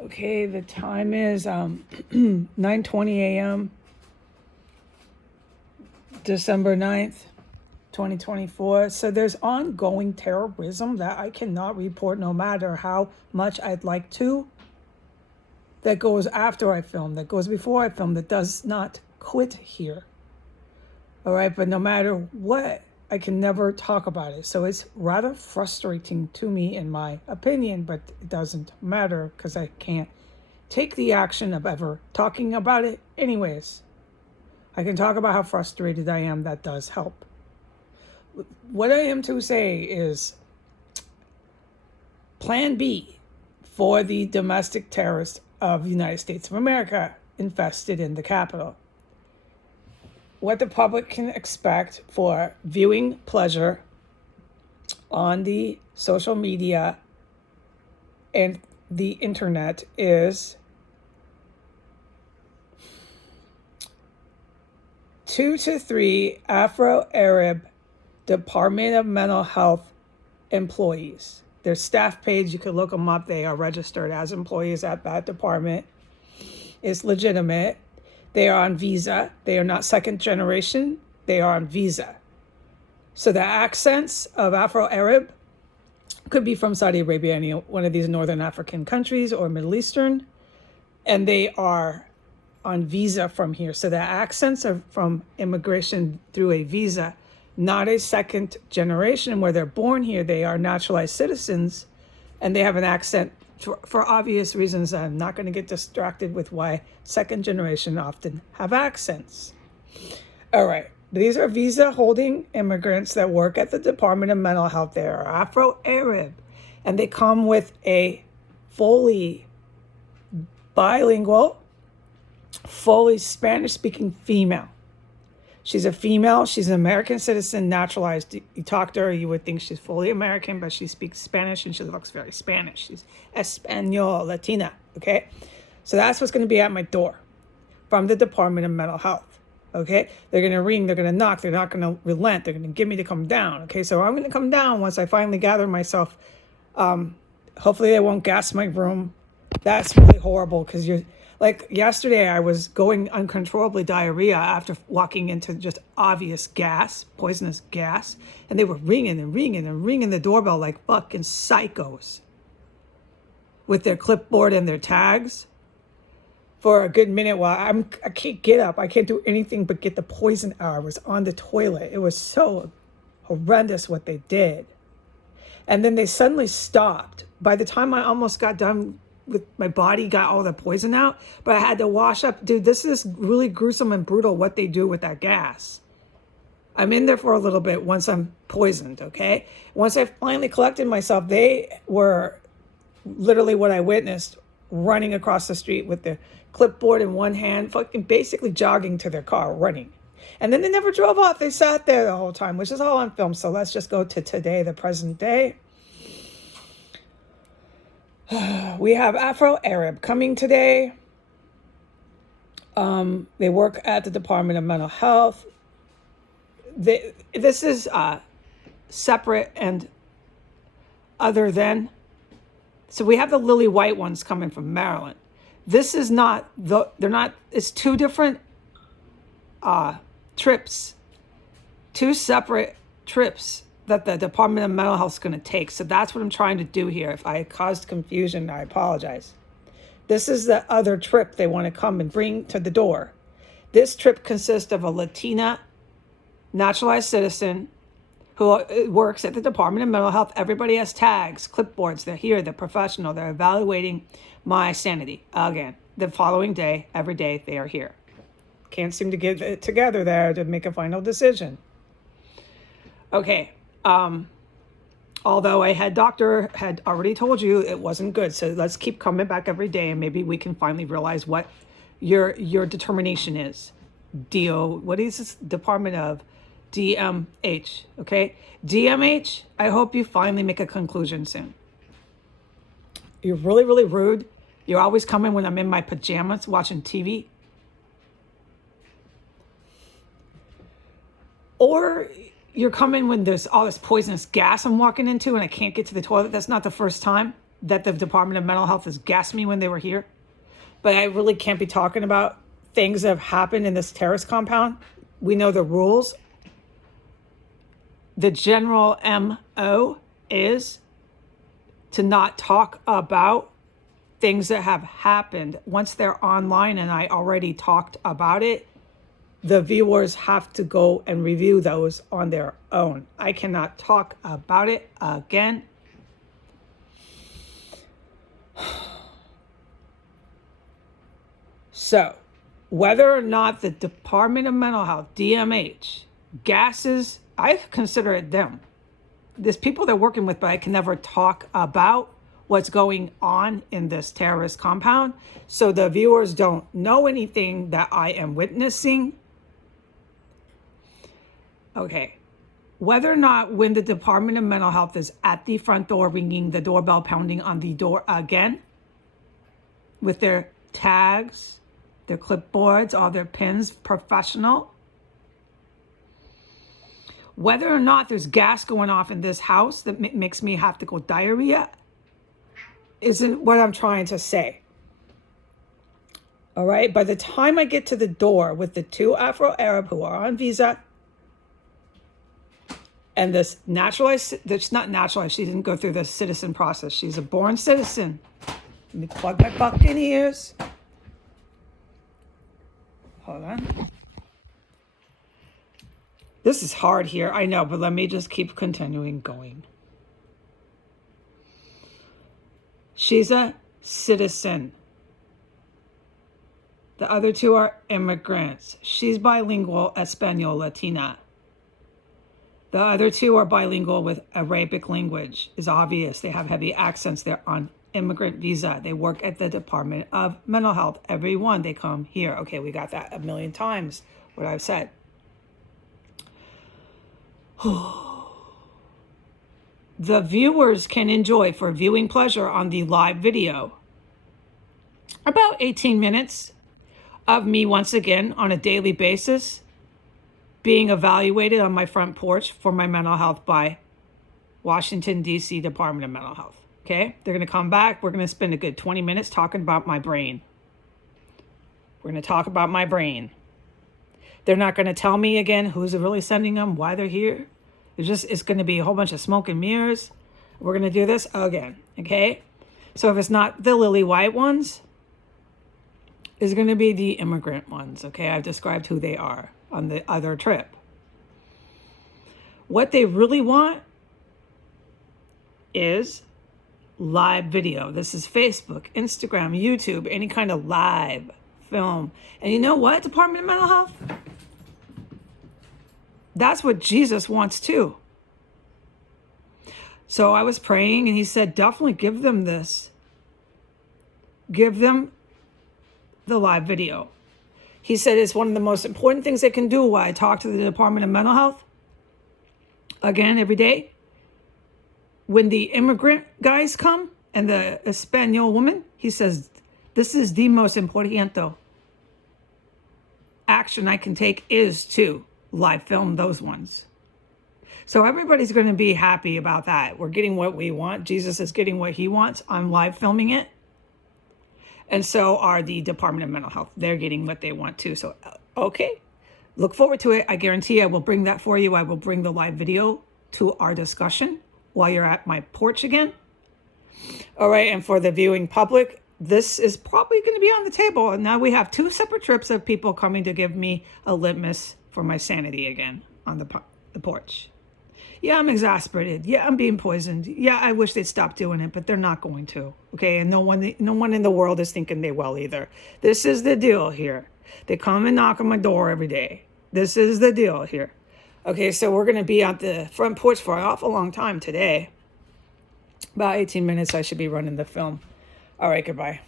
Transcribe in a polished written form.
Okay, the time is 9:20 a.m. December 9th, 2024. So there's ongoing terrorism that I cannot report no matter how much I'd like to. That goes after I film, that goes before I film, that does not quit here. All right, but no matter what, I can never talk about it. So it's rather frustrating to me, in my opinion, but it doesn't matter because I can't take the action of ever talking about it anyways. I can talk about how frustrated I am. That does help. What I am to say is Plan B for the domestic terrorists of the United States of America infested in the Capitol. What the public can expect for viewing pleasure on the social media and the internet is 2 to 3 Afro Arab Department of Mental Health employees. Their staff page, you can look them up. They are registered as employees at that department. It's legitimate. They are on visa. They are not second generation. They are on visa. So the accents of Afro Arab could be from Saudi Arabia, any one of these Northern African countries or Middle Eastern, and they are on visa from here. So the accents are from immigration through a visa, not a second generation where they're born here. They are naturalized citizens, and they have an accent for obvious reasons. I'm not going to get distracted with why second generation often have accents. All right. These are visa holding immigrants that work at the Department of Mental Health. They are Afro Arab, and they come with a fully bilingual, fully Spanish speaking female. She's a female. She's an American citizen, naturalized. You talk to her, you would think she's fully American, but she speaks Spanish and she looks very Spanish. She's Espanol, Latina, okay? So that's what's going to be at my door from the Department of Mental Health, okay? They're going to ring, they're going to knock, they're not going to relent, they're going to get me to come down, okay? So I'm going to come down once I finally gather myself. Hopefully they won't gas my room. That's really horrible because you're... Like yesterday, I was going uncontrollably diarrhea after walking into just obvious gas, poisonous gas. And they were ringing and ringing and ringing the doorbell like fucking psychos with their clipboard and their tags for a good minute while I can't get up. I can't do anything but get the poison out. I was on the toilet. It was so horrendous what they did. And then they suddenly stopped. By the time I almost got done with my body, got all the poison out, but I had to wash up. Dude, this is really gruesome and brutal what they do with that gas. I'm in there for a little bit once I'm poisoned, okay? Once I finally collected myself, they were literally what I witnessed, running across the street with their clipboard in one hand, fucking basically jogging to their car, running. And then they never drove off. They sat there the whole time, which is all on film. So let's just go to today, the present day. We have Afro Arab coming today. They work at the Department of Mental Health. This is separate and other than. So we have the lily white ones coming from Maryland. This is not, they're not, it's two different trips, two separate trips that the Department of Mental Health is going to take. So that's what I'm trying to do here. If I caused confusion, I apologize. This is the other trip they want to come and bring to the door. This trip consists of a Latina naturalized citizen who works at the Department of Mental Health. Everybody has tags, clipboards. They're here. They're professional. They're evaluating my sanity. Again, the following day, every day, they are here. Can't seem to get it together there to make a final decision. Okay. Although doctor had already told you it wasn't good. So let's keep coming back every day and maybe we can finally realize what your determination is. What is this? Department of DMH, okay? DMH, I hope you finally make a conclusion soon. You're really, really rude. You're always coming when I'm in my pajamas watching TV. Or you're coming when there's all this poisonous gas I'm walking into and I can't get to the toilet. That's not the first time. that the Department of Mental Health has gassed me when they were here. But I really can't be talking about things that have happened in this terrorist compound. We know the rules. The general MO is to not talk about things that have happened. Once they're online and I already talked about it, the viewers have to go and review those on their own. I cannot talk about it again. So, whether or not the Department of Mental Health, DMH, gasses, I consider it them. There's people they're working with, but I can never talk about what's going on in this terrorist compound. So the viewers don't know anything that I am witnessing. Okay. Whether or not when the Department of Mental Health is at the front door ringing the doorbell, pounding on the door again with their tags, their clipboards, all their pins, professional. Whether or not there's gas going off in this house that makes me have to go diarrhea isn't what I'm trying to say. All right. By the time I get to the door with the two Afro Arab who are on visa and this naturalized, that's not naturalized, she didn't go through the citizen process. She's a born citizen. Let me plug my fucking ears. Hold on. This is hard here, I know, but let me just keep continuing going. She's a citizen. The other two are immigrants. She's bilingual, Espanol, Latina. The other two are bilingual with Arabic language. It's obvious. They have heavy accents. They're on immigrant visa. They work at the Department of Mental Health. Everyone, they come here. Okay, we got that a million times, what I've said. The viewers can enjoy for viewing pleasure on the live video about 18 minutes of me once again on a daily basis being evaluated on my front porch for my mental health by Washington, D.C. Department of Mental Health. Okay? They're going to come back. We're going to spend a good 20 minutes talking about my brain. We're going to talk about my brain. They're not going to tell me again who's really sending them, why they're here. It's going to be a whole bunch of smoke and mirrors. We're going to do this again, okay? So if it's not the lily white ones, it's going to be the immigrant ones, okay? I've described who they are on the other trip. What they really want is live video. This is Facebook, Instagram, YouTube, any kind of live film. And you know what, Department of Mental Health? That's what Jesus wants too. So I was praying and he said, definitely give them this. Give them the live video. He said it's one of the most important things they can do while I talk to the Department of Mental Health. Again, every day. When the immigrant guys come and the Espanol woman, he says, this is the most important action I can take is to live film those ones. So everybody's going to be happy about that. We're getting what we want. Jesus is getting what he wants. I'm live filming it. And so are the Department of Mental Health. They're getting what they want too. So, okay. Look forward to it. I guarantee I will bring that for you. I will bring the live video to our discussion while you're at my porch again. All right. And for the viewing public, this is probably going to be on the table. And now we have two separate trips of people coming to give me a litmus for my sanity again on the porch. Yeah, I'm exasperated. Yeah, I'm being poisoned. Yeah, I wish they'd stop doing it, but they're not going to. Okay, and no one in the world is thinking they will either. This is the deal here. They come and knock on my door every day. This is the deal here. Okay, so we're going to be at the front porch for an awful long time today. About 18 minutes, I should be running the film. All right, goodbye.